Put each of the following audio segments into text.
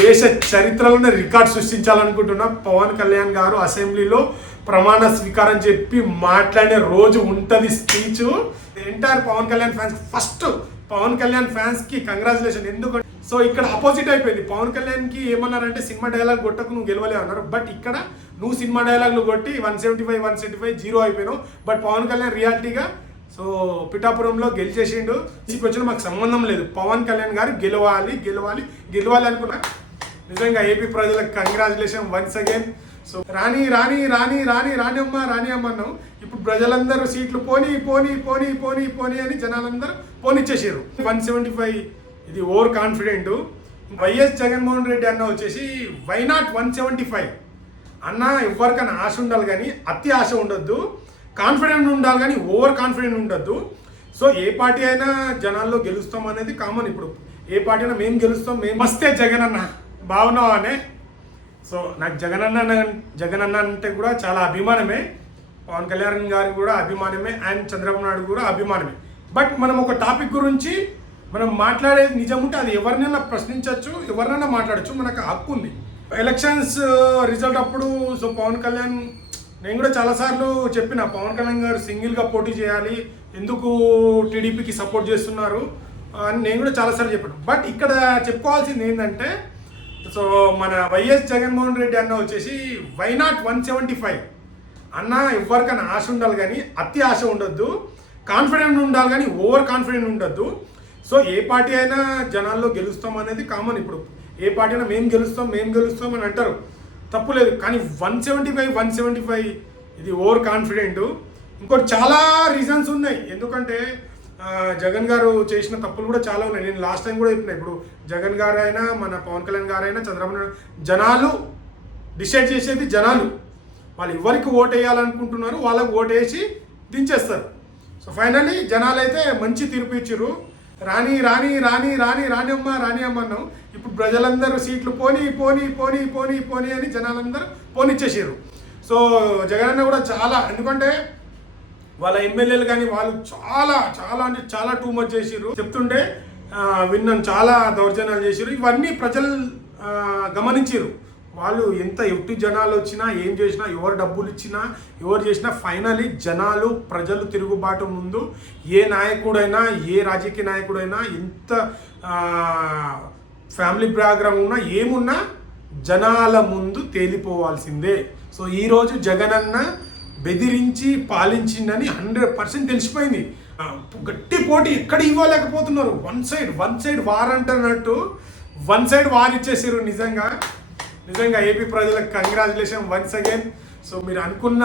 దేశ చరిత్రలోనే రికార్డ్ సృష్టించాలనుకుంటున్నా. పవన్ కళ్యాణ్ గారు అసెంబ్లీలో ప్రమాణ స్వీకారం చెప్పి మాట్లాడే రోజు ఉంటుంది speech. Entire Pawan Kalyan fans first Pawan Kalyan ఫ్యాన్స్కి కంగ్రాచులేషన్ ఎందుకంటే సో ఇక్కడ అపోజిట్ అయిపోయింది. పవన్ కళ్యాణ్కి ఏమన్నారంటే సినిమా డైలాగ్ కొట్టకు నువ్వు గెలవలేవు అన్నారు. బట్ ఇక్కడ నువ్వు సినిమా డైలాగ్లు కొట్టి one seventy five one seventy five zero అయిపోయినావు. But Pawan Kalyan రియాలిటీగా సో పిఠాపురంలో గెలిచేసిండు. దీనికి వచ్చిన మాకు సంబంధం లేదు. పవన్ కళ్యాణ్ గారు గెలవాలి గెలవాలి గెలవాలి అనుకున్నా నిజంగా ఏపీ ప్రజలకు కంగ్రాచులేషన్ వన్స్ అగైన్ సో రాణి రాణి రాణి రాణి రాణి అమ్మ రాణి అమ్మ అన్నాం ఇప్పుడు ప్రజలందరూ సీట్లు పోనీ పోనీ పోనీ పోనీ పోనీ అని జనాలందరూ పోనిచ్చేసారు వన్ సెవెంటీ ఫైవ్ ఇది over confident. YS Jaganmohan Reddy అన్న వచ్చేసి why not one seventy five అన్న ఎవరికైనా ఆశ ఉండాలి కానీ అతి ఆశ ఉండొద్దు. కాన్ఫిడెంట్ ఉండాలి కానీ ఓవర్ కాన్ఫిడెంట్ ఉండొద్దు. సో ఏ పార్టీ అయినా జనాల్లో గెలుస్తాం అనేది కామన్ ఇప్పుడు. ఏ పార్టీ అయినా మేము గెలుస్తాం మేము వస్తే జగన్ అన్న. బాగున్నావా అనే సో నాకు జగన్ అన్న జగన్ అన్న అంటే కూడా చాలా అభిమానమే. పవన్ కళ్యాణ్ గారికి కూడా అభిమానమే అండ్ చంద్రబాబు నాయుడు కూడా అభిమానమే. బట్ మనం ఒక టాపిక్ గురించి మనం మాట్లాడేది నిజం ఉంటే అది ఎవరినైనా ప్రశ్నించవచ్చు ఎవరినైనా మాట్లాడచ్చు మనకు హక్కు ఉంది. ఎలక్షన్స్ రిజల్ట్ అప్పుడు సో పవన్ కళ్యాణ్ నేను కూడా చాలాసార్లు చెప్పిన పవన్ కళ్యాణ్ గారు సింగిల్గా పోటీ చేయాలి ఎందుకు టీడీపీకి సపోర్ట్ చేస్తున్నారు అని నేను కూడా చాలాసార్లు చెప్పాను. బట్ ఇక్కడ చెప్పుకోవాల్సింది ఏంటంటే సో మన వైఎస్ జగన్మోహన్ రెడ్డి అన్న వచ్చేసి why not one seventy five అన్న ఎవరికైనా ఆశ ఉండాలి కానీ అతి ఆశ ఉండొద్దు. కాన్ఫిడెంట్ ఉండాలి కానీ ఓవర్ కాన్ఫిడెంట్ ఉండొద్దు. సో ఏ పార్టీ అయినా జనాల్లో గెలుస్తాం అనేది కామన్ ఇప్పుడు. ఏ పార్టీ అయినా మేము గెలుస్తాం మేము గెలుస్తాం అని అంటారు. తప్పులేదు కానీ one seventy five one seventy five ఇది ఓవర్ కాన్ఫిడెంట్ ఇంకోటి చాలా రీజన్స్ ఉన్నాయి. ఎందుకంటే జగన్ గారు చేసిన తప్పులు కూడా చాలా ఉన్నాయి. నేను లాస్ట్ టైం కూడా చెప్పిన ఇప్పుడు జగన్ గారు అయినా మన పవన్ కళ్యాణ్ గారు అయినా చంద్రబాబు నాయుడు జనాలు డిసైడ్ చేసేది జనాలు. వాళ్ళు ఎవరికి ఓటు వేయాలనుకుంటున్నారు వాళ్ళకి ఓటు వేసి దించేస్తారు. సో ఫైనల్లీ జనాలు అయితే మంచి తీర్పు ఇచ్చారు రాణి రాణి రాణి రాణి రాణి అమ్మ రాణి అమ్మ అన్నాం. ఇప్పుడు ప్రజలందరూ సీట్లు పోనీ పోనీ పోనీ పోనీ పోనీ అని జనాలందరూ పోనిచ్చేసారు సో జగన్ అన్న కూడా చాలా ఎందుకంటే వాళ్ళ ఎమ్మెల్యేలు కానీ వాళ్ళు చాలా చాలా అంటే చాలా టూ మచ్ చేసిర్రు. చెప్తుంటే విన్నాను చాలా దౌర్జన్యాలు చేసిర్రు. ఇవన్నీ ప్రజలు గమనించారు వాళ్ళు ఎంత ఎట్టి జనాలు వచ్చినా ఏం చేసినా ఎవరు డబ్బులు ఇచ్చినా ఎవరు చేసినా ఫైనలీ జనాలు ప్రజలు తిరుగుబాటు ముందు ఏ నాయకుడైనా ఏ రాజకీయ నాయకుడైనా ఎంత ఫ్యామిలీ బ్యాక్గ్రౌండ్ ఉన్నా ఏమున్నా జనాల ముందు తేలిపోవాల్సిందే. సో ఈరోజు జగనన్న బెదిరించి పాలించిందని హండ్రెడ్ పర్సెంట్ తెలిసిపోయింది. గట్టి పోటీ ఎక్కడ ఇవ్వలేకపోతున్నారు. One side one side war అంటున్నట్టు one side war ఇచ్చేసారు నిజంగా. నిజంగా ఏపీ ప్రజలకు కంగ్రాచులేషన్ వన్స్ అగైన్. సో మీరు అనుకున్న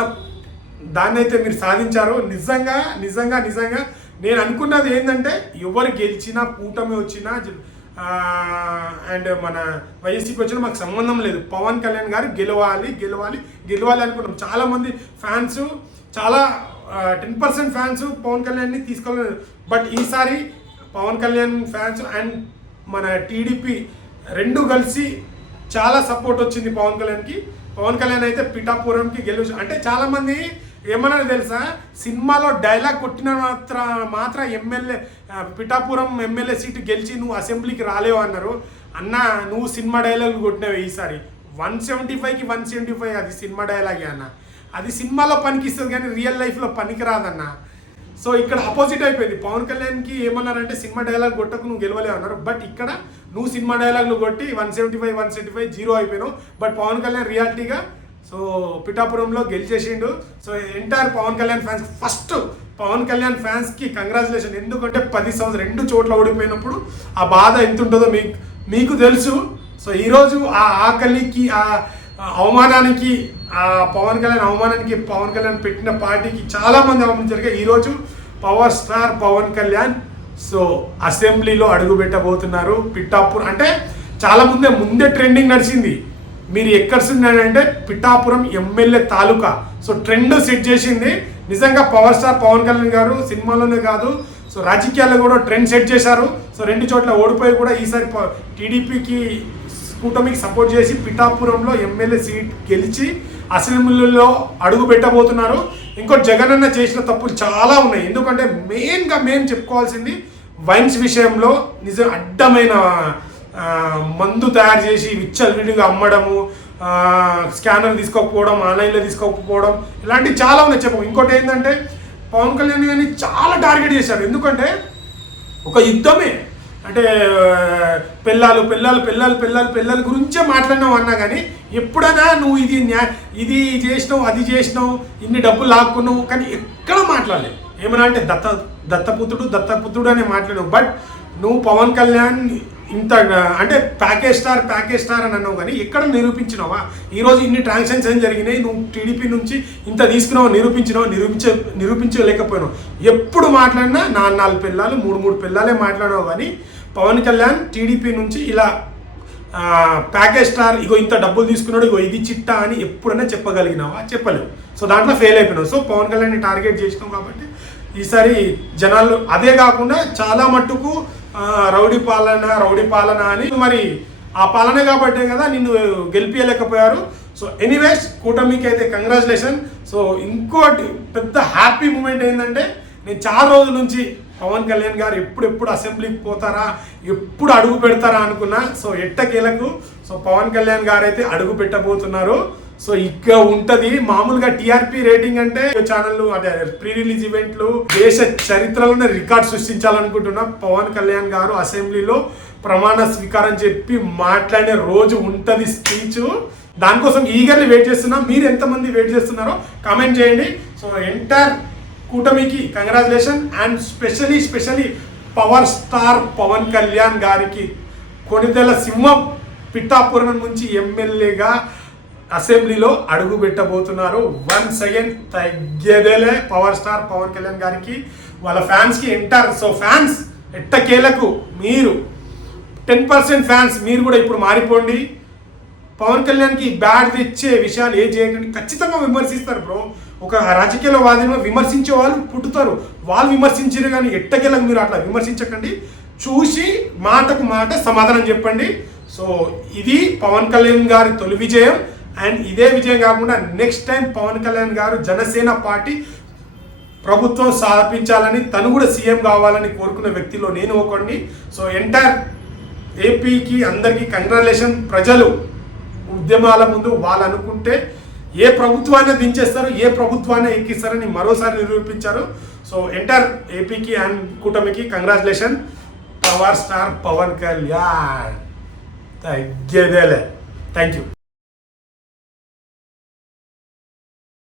దాన్ని అయితే మీరు సాధించారు. నిజంగా నిజంగా నిజంగా నేను అనుకున్నది ఏంటంటే ఎవరు గెలిచినా కూటమి వచ్చినా అండ్ మన వైఎస్సీకి వచ్చిన మాకు సంబంధం లేదు. పవన్ కళ్యాణ్ గారు గెలవాలి గెలవాలి గెలవాలి అనుకున్నాం చాలా మంది ఫ్యాన్స్ చాలా టెన్ పర్సెంట్ ఫ్యాన్స్ పవన్ కళ్యాణ్ని తీసుకోలేదు. బట్ ఈసారి పవన్ కళ్యాణ్ ఫ్యాన్స్ అండ్ మన టీడీపీ రెండు కలిసి చాలా సపోర్ట్ వచ్చింది పవన్ కళ్యాణ్కి. పవన్ కళ్యాణ్ అయితే పిఠాపురంకి గెలిచి అంటే చాలామంది ఏమన్నా తెలుసా? సినిమాలో డైలాగ్ కొట్టిన మాత్ర మాత్రం ఎమ్మెల్యే పిఠాపురం ఎమ్మెల్యే సీటు గెలిచి నువ్వు అసెంబ్లీకి రాలేవు అన్నారు. అన్న నువ్వు సినిమా డైలాగ్లు కొట్టినావు ఈసారి. వన్ సెవెంటీ ఫైవ్కి వన్ సెవెంటీ ఫైవ్ అది సినిమా డైలాగే అన్న. అది సినిమాలో పనికిస్తుంది కానీ రియల్ లైఫ్లో పనికిరాదన్న. సో ఇక్కడ అపోజిట్ అయిపోయింది. పవన్ కళ్యాణ్కి ఏమన్నారంటే సినిమా డైలాగ్ కొట్టకు నువ్వు గెలవలేవు అన్నారు. బట్ ఇక్కడ నువ్వు సినిమా డైలాగ్లు కొట్టి one seventy five one seventy five zero అయిపోయినావు. But Pawan Kalyan రియాలిటీగా సో పిఠాపురంలో గెలిచేసిండు. So entire Pawan Kalyan fans first Pawan Kalyan ఫ్యాన్స్కి కంగ్రాచులేషన్ ఎందుకంటే పది సంవత్సరం రెండు చోట్ల ఓడిపోయినప్పుడు ఆ బాధ ఎంత ఉంటుందో మీకు మీకు తెలుసు. సో ఈరోజు ఆ ఆకలికి ఆ అవమానానికి ఆ పవన్ కళ్యాణ్ అవమానానికి పవన్ కళ్యాణ్ పెట్టిన పార్టీకి చాలామంది అవమానించారు ఈరోజు power star Pawan Kalyan so అసెంబ్లీలో అడుగుపెట్టబోతున్నారు. పిఠాపూర్ అంటే చాలా ముందే ముందే ట్రెండింగ్ నడిచింది. మీరు ఎక్కడ ఉన్నారంటే పిఠాపురం ఎమ్మెల్యే తాలూకా. సో ట్రెండ్ సెట్ చేసింది. నిజంగా పవర్ స్టార్ పవన్ కళ్యాణ్ గారు సినిమాలోనే కాదు. సో రాజకీయాల్లో కూడా ట్రెండ్ సెట్ చేశారు. సో రెండు చోట్ల ఓడిపోయి కూడా ఈసారి టీడీపీకి కూటమికి సపోర్ట్ చేసి పిఠాపురంలో ఎమ్మెల్యే సీట్ గెలిచి అసెంబ్లీలో అడుగు పెట్టబోతున్నారు. ఇంకోటి జగనన్న చేసిన తప్పులు చాలా ఉన్నాయి. ఎందుకంటే మెయిన్గా మేము చెప్పుకోవాల్సింది వైన్స్ విషయంలో నిజం అడ్డమైన మందు తయారు చేసి విచ్చలవిడిగా అమ్మడము స్కానర్ తీసుకోకపోవడం ఆన్లైన్లో తీసుకోకపోవడం ఇలాంటివి చాలా ఉన్నాయి. చెప్పము ఇంకోటి ఏంటంటే పవన్ కళ్యాణ్ గారిని చాలా టార్గెట్ చేశారు. ఎందుకంటే ఒక యుద్ధమే. అంటే పిల్లలు పిల్లలు పిల్లలు పిల్లలు పిల్లల గురించే మాట్లాడినావు అన్నా కానీ ఎప్పుడైనా నువ్వు ఇది ఇది చేసినావు అది చేసినావు ఇన్ని డబ్బులు లాక్కున్నావు కానీ ఎక్కడ మాట్లాడలేదు ఏమన్నా అంటే దత్త దత్తపుత్రుడు దత్తపుత్రుడు అని మాట్లాడావు బట్ నువ్వు పవన్ కళ్యాణ్ ఇంత అంటే ప్యాకేజ్ స్టార్ ప్యాకేజ్ స్టార్ అని అన్నావు కానీ ఎక్కడ నిరూపించినావా? ఈరోజు ఇన్ని ట్రాన్సాక్షన్స్ ఏం జరిగినాయి? నువ్వు టీడీపీ నుంచి ఇంత తీసుకున్నావు? నిరూపించినావు? నిరూపించ నిరూపించలేకపోయినావు? ఎప్పుడు మాట్లాడినా నాలుగు నాలుగు పిల్లలు మూడు మూడు పిల్లలే మాట్లాడావు కానీ పవన్ కళ్యాణ్ టీడీపీ నుంచి ఇలా ప్యాకేజ్ స్టార్ ఇగో ఇంత డబ్బులు తీసుకున్నాడు ఇగో ఇది చిట్టా అని ఎప్పుడైనా చెప్పగలిగినావా? చెప్పలేవు సో దాంట్లో ఫెయిల్ అయిపోయినావు. సో పవన్ కళ్యాణ్ని టార్గెట్ చేసినావు కాబట్టి ఈసారి జనాలు అదే కాకుండా చాలా మట్టుకు రౌడీ పాలన రౌడీ పాలన అని మరి ఆ పాలన కాబట్టే కదా నిన్ను గెలిపించలేకపోయారు సో ఎనీవేస్ కూటమికి అయితే కంగ్రాచులేషన్ సో ఇంకోటి పెద్ద హ్యాపీ మూమెంట్ ఏంటంటే నేను చాలా రోజుల నుంచి పవన్ కళ్యాణ్ గారు ఎప్పుడెప్పుడు అసెంబ్లీకి పోతారా ఎప్పుడు అడుగు పెడతారా అనుకున్నా సో ఎట్టకేలకు సో పవన్ కళ్యాణ్ గారు అయితే అడుగు పెట్టబోతున్నారు. సో ఇక ఉంటది. మామూలుగా టీఆర్పీ రేటింగ్ అంటే ఛానళ్ళు అంటే ప్రీ రిలీజ్ ఈవెంట్లు దేశ చరిత్రలోనే రికార్డ్ సృష్టించాలనుకుంటున్నా పవన్ కళ్యాణ్ గారు అసెంబ్లీలో ప్రమాణ స్వీకారం చెప్పి మాట్లాడే రోజు ఉంటది స్పీచ్ దానికోసం ఈగర్లీ వెయిట్ చేస్తున్నా. మీరు ఎంతమంది వెయిట్ చేస్తున్నారో కామెంట్ చేయండి. సో ఎంటైర్ కూటమికి congratulation and specially specially power star Pawan Kalyan గారికి. కొనిదెల సింహం పిఠాపురం నుంచి ఎమ్మెల్యేగా అసెంబ్లీలో అడుగు పెట్టబోతున్నారు. వన్ సెకండ్ తగ్గేదేలే పవర్ స్టార్ పవన్ కళ్యాణ్ గారికి. వాళ్ళ ఫ్యాన్స్కి ఎంటర్ సో ఫ్యాన్స్ ఎట్టకేలకు మీరు టెన్ పర్సెంట్ ఫ్యాన్స్ మీరు కూడా ఇప్పుడు మారిపోండి. పవన్ కళ్యాణ్కి బ్యాడ్ తెచ్చే విషయాలు ఏ చేయకండి. ఖచ్చితంగా విమర్శిస్తారు బ్రో. ఒక రాజకీయ వాదిని విమర్శించే వాళ్ళు పుట్టుతారు. వాళ్ళు విమర్శించారు కానీ ఎట్టకేలకు మీరు అట్లా విమర్శించకండి. చూసి మాటకు మాట సమాధానం చెప్పండి. సో ఇది పవన్ కళ్యాణ్ గారి తొలి విజయం. అండ్ ఇదే విజయం కాకుండా నెక్స్ట్ టైం పవన్ కళ్యాణ్ గారు జనసేన పార్టీ ప్రభుత్వం స్థాపించాలని తను కూడా సీఎం కావాలని కోరుకున్న వ్యక్తిలో నేను ఒకడిని. సో ఎంటైర్ ఏపీకి అందరికీ కంగ్రాలేషన్ ప్రజలు ఉద్యమాల ముందు వాళ్ళు అనుకుంటే ఏ ప్రభుత్వాన్ని దించేస్తారు ఏ ప్రభుత్వాన్ని ఎక్కిస్తారని మరోసారి నిరూపించారు. సో ఎంటైర్ ఏపీకి అండ్ కూటమికి congratulation power star Pawan Kalyan. తగ్గేదేలే. Thank you